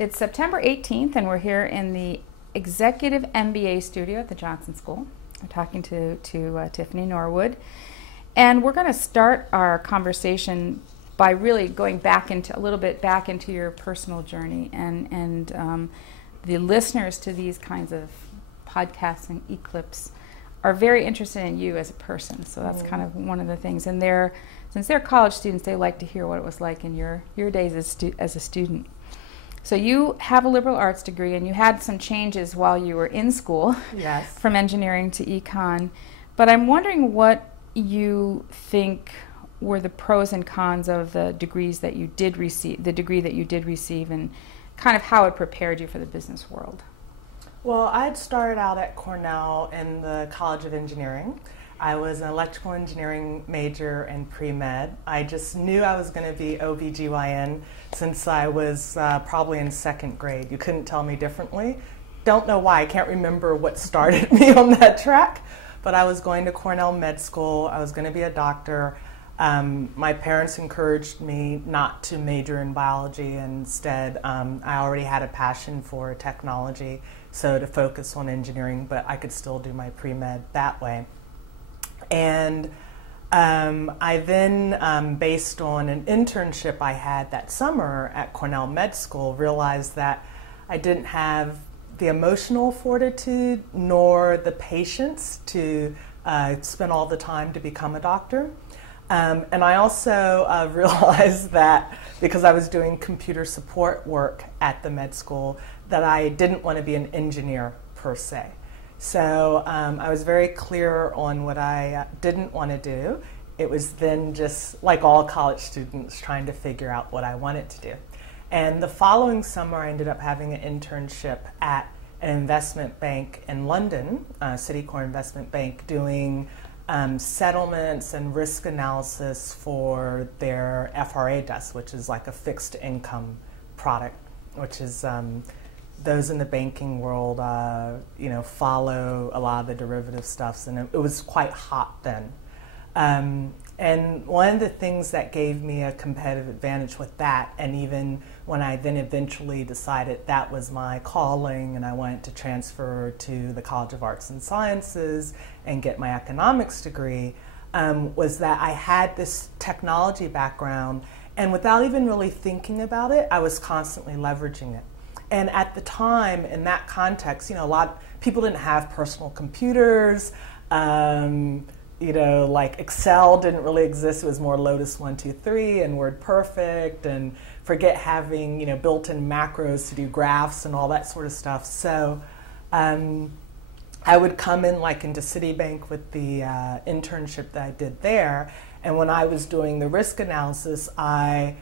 It's September 18th, and we're here in the Executive MBA studio at the Johnson School. I'm talking to Tiffany Norwood, and we're going to start our conversation by really going back into a little bit back into your personal journey, and the listeners to these kinds of podcasts and eclipses are very interested in you as a person. So that's kind of one of the things. And since they're college students, they like to hear what it was like in your days as a student. So you have a liberal arts degree, and you had some changes while you were in school. Yes. From engineering to econ. But I'm wondering what you think were the pros and cons of the degrees that you did receive, the degree that you did receive, and kind of how it prepared you for the business world. Well, I had started out at Cornell in the College of Engineering. I was an electrical engineering major and pre-med. I just knew I was going to be OBGYN since I was probably in second grade. You couldn't tell me differently. Don't know why. I can't remember what started me on that track, but I was going to Cornell Med School. I was going to be a doctor. My parents encouraged me not to major in biology. Instead, I already had a passion for technology, so to focus on engineering, but I could still do my pre-med that way. And I then, based on an internship I had that summer at Cornell Med School, realized that I didn't have the emotional fortitude nor the patience to spend all the time to become a doctor. And I also realized that because I was doing computer support work at the med school, that I didn't want to be an engineer per se. So I was very clear on what I didn't want to do. It was then just like all college students trying to figure out what I wanted to do. And the following summer I ended up having an internship at an investment bank in London, Citicorp Investment Bank, doing settlements and risk analysis for their FRA desk, which is like a fixed income product, which is those in the banking world, follow a lot of the derivative stuffs, and it was quite hot then. And one of the things that gave me a competitive advantage with that, and even when I then eventually decided that was my calling and I wanted to transfer to the College of Arts and Sciences and get my economics degree, was that I had this technology background, and without even really thinking about it, I was constantly leveraging it. And at the time, in that context, a lot of people didn't have personal computers. Like Excel didn't really exist. It was more Lotus 1-2-3 and WordPerfect, and forget having built-in macros to do graphs and all that sort of stuff. So I would come in into Citibank with the internship that I did there, and when I was doing the risk analysis, I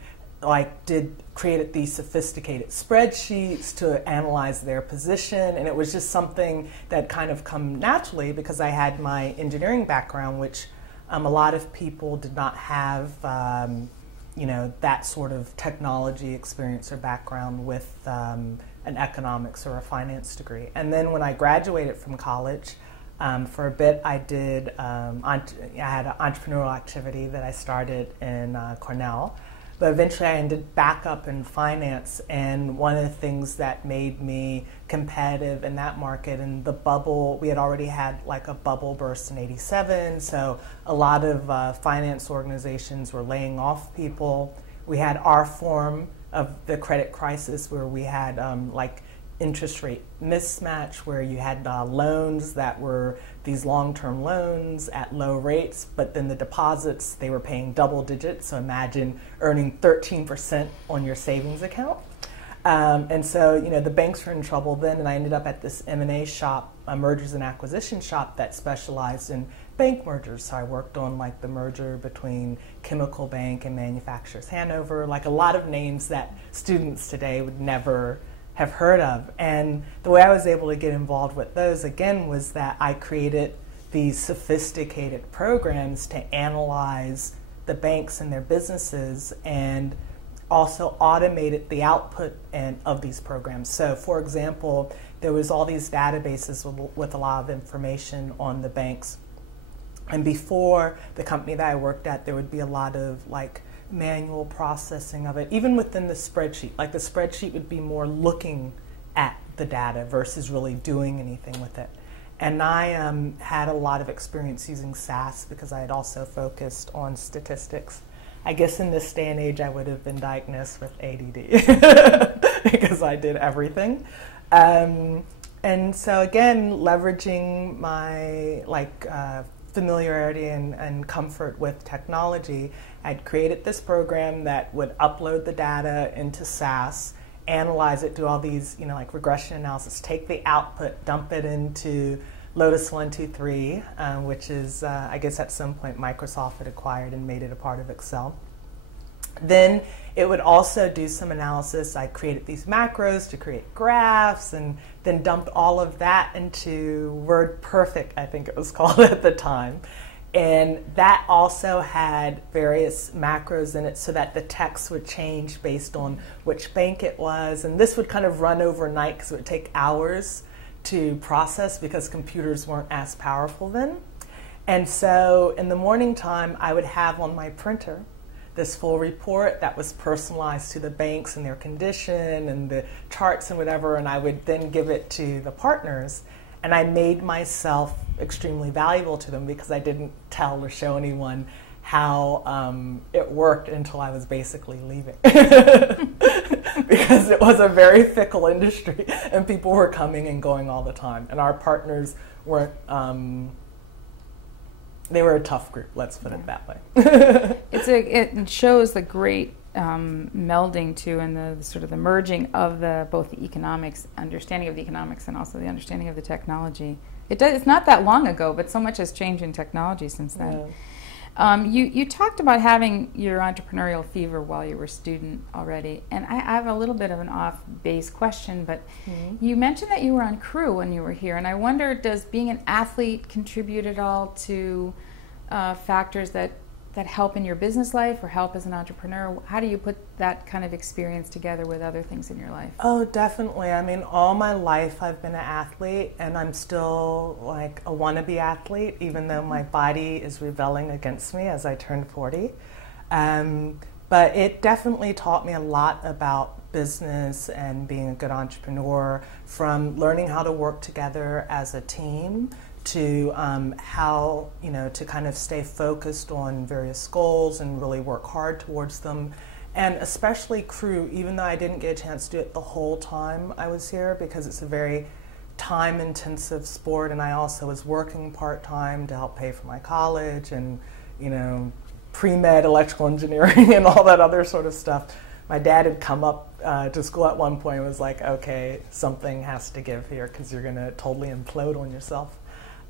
created these sophisticated spreadsheets to analyze their position, and it was just something that kind of come naturally because I had my engineering background, which a lot of people did not have, that sort of technology experience or background with an economics or a finance degree. And then when I graduated from college, for a bit I did, I had an entrepreneurial activity that I started in Cornell. But eventually I ended back up in finance, and one of the things that made me competitive in that market, and the bubble, we had already had a bubble burst in '87, so a lot of finance organizations were laying off people. We had our form of the credit crisis where we had interest rate mismatch, where you had loans that were these long-term loans at low rates, but then the deposits, they were paying double digits. So imagine earning 13% on your savings account. And so, the banks were in trouble then, and I ended up at this M&A shop, a mergers and acquisition shop that specialized in bank mergers. So I worked on the merger between Chemical Bank and Manufacturers Hanover, a lot of names that students today would never have heard of. And the way I was able to get involved with those, again, was that I created these sophisticated programs to analyze the banks and their businesses, and also automated the output of these programs. So, for example, there was all these databases with a lot of information on the banks. And before the company that I worked at, there would be a lot of manual processing of it, even within the spreadsheet. Like the spreadsheet would be more looking at the data versus really doing anything with it. And I had a lot of experience using SAS because I had also focused on statistics. I guess in this day and age I would have been diagnosed with ADD because I did everything. And so again, leveraging my familiarity and comfort with technology, I'd created this program that would upload the data into SAS, analyze it, do all these, regression analysis, take the output, dump it into Lotus 123, which is, I guess at some point Microsoft had acquired and made it a part of Excel. Then it would also do some analysis. I created these macros to create graphs and then dumped all of that into WordPerfect, I think it was called at the time. And that also had various macros in it so that the text would change based on which bank it was. And this would kind of run overnight because it would take hours to process because computers weren't as powerful then. And so in the morning time, I would have on my printer this full report that was personalized to the banks and their condition and the charts and whatever, and I would then give it to the partners. And I made myself extremely valuable to them because I didn't tell or show anyone how it worked until I was basically leaving. Because it was a very fickle industry and people were coming and going all the time. And our partners weren't, they were a tough group, let's put it that way. It shows the great melding too, and the sort of the merging of both the economics, understanding of the economics, and also the understanding of the technology. It's not that long ago, but so much has changed in technology since then. Yeah. You talked about having your entrepreneurial fever while you were a student already, and I have a little bit of an off-base question, but you mentioned that you were on crew when you were here, and I wonder, does being an athlete contribute at all to factors that help in your business life or help as an entrepreneur? How do you put that kind of experience together with other things in your life? Oh, definitely. I mean, all my life I've been an athlete, and I'm still like a wannabe athlete, even though my body is rebelling against me as I turn 40. But it definitely taught me a lot about business and being a good entrepreneur, from learning how to work together as a team to how, to kind of stay focused on various goals and really work hard towards them. And especially crew, even though I didn't get a chance to do it the whole time I was here because it's a very time-intensive sport, and I also was working part-time to help pay for my college and, pre-med electrical engineering and all that other sort of stuff. My dad had come up to school at one point and was like, okay, something has to give here because you're going to totally implode on yourself.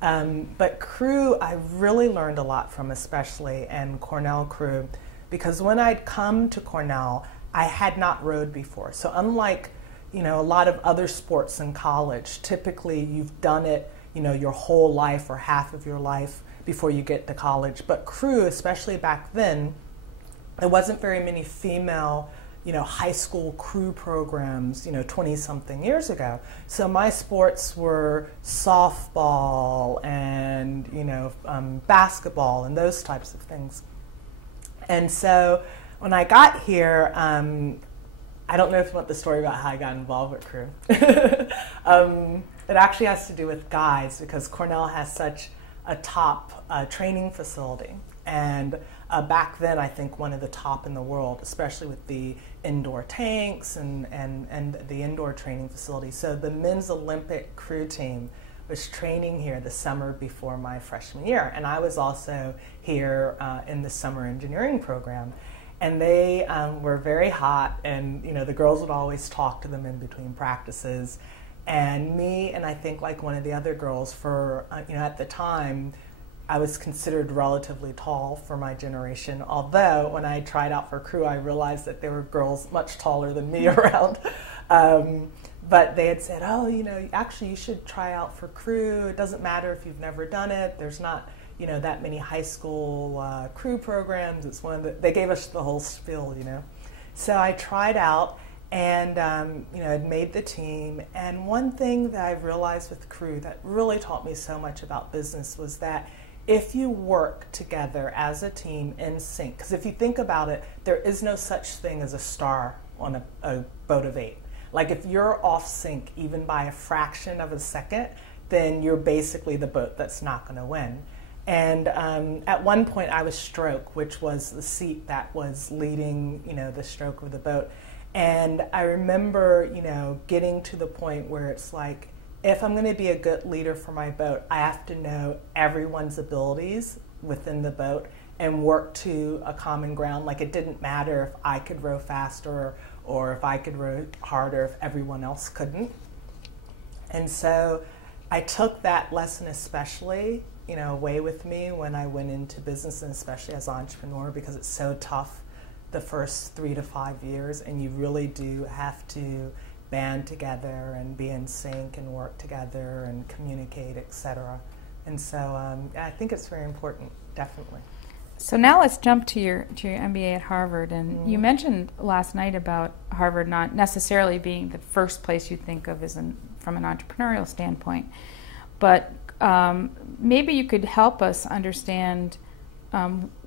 But crew, I really learned a lot from, especially, and Cornell crew, because when I'd come to Cornell, I had not rowed before. So unlike, a lot of other sports in college, typically you've done it, your whole life or half of your life before you get to college. But crew, especially back then, there wasn't very many female high school crew programs, 20-something years ago. So my sports were softball and, basketball and those types of things. And so when I got here, I don't know if you want the story about how I got involved with crew. It actually has to do with guys because Cornell has such a top training facility. And back then, I think one of the top in the world, especially with the indoor tanks and the indoor training facility. So the men's Olympic crew team was training here the summer before my freshman year. And I was also here in the summer engineering program. And they were very hot, and the girls would always talk to them in between practices. And me and I think like one of the other girls for, at the time, I was considered relatively tall for my generation, although when I tried out for crew, I realized that there were girls much taller than me around. But they had said, oh, actually you should try out for crew. It doesn't matter if you've never done it. There's not, that many high school crew programs. It's one of they gave us the whole spiel, So I tried out and, had made the team. And one thing that I realized with crew that really taught me so much about business was that if you work together as a team in sync, because if you think about it, there is no such thing as a star on a boat of 8. Like if you're off sync even by a fraction of a second, then you're basically the boat that's not going to win. And at one point I was stroke, which was the seat that was leading, the stroke of the boat. And I remember, getting to the point where it's like, if I'm going to be a good leader for my boat, I have to know everyone's abilities within the boat and work to a common ground. Like it didn't matter if I could row faster or if I could row harder if everyone else couldn't. And so I took that lesson especially, away with me when I went into business, and especially as an entrepreneur, because it's so tough the first 3 to 5 years, and you really do have to band together and be in sync and work together and communicate, etc. And so I think it's very important, definitely. So now let's jump to your MBA at Harvard, and you mentioned last night about Harvard not necessarily being the first place you think of from an entrepreneurial standpoint, but maybe you could help us understand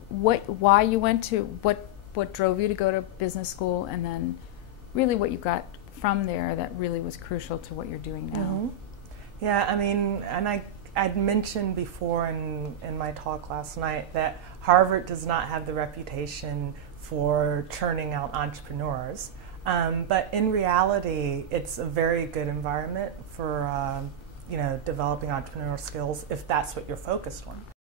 why you went to, what drove you to go to business school, and then really what you got from there that really was crucial to what you're doing now. Mm-hmm. Yeah, I mean, and I'd mentioned before in my talk last night that Harvard does not have the reputation for churning out entrepreneurs, but in reality, it's a very good environment for developing entrepreneurial skills if that's what you're focused on.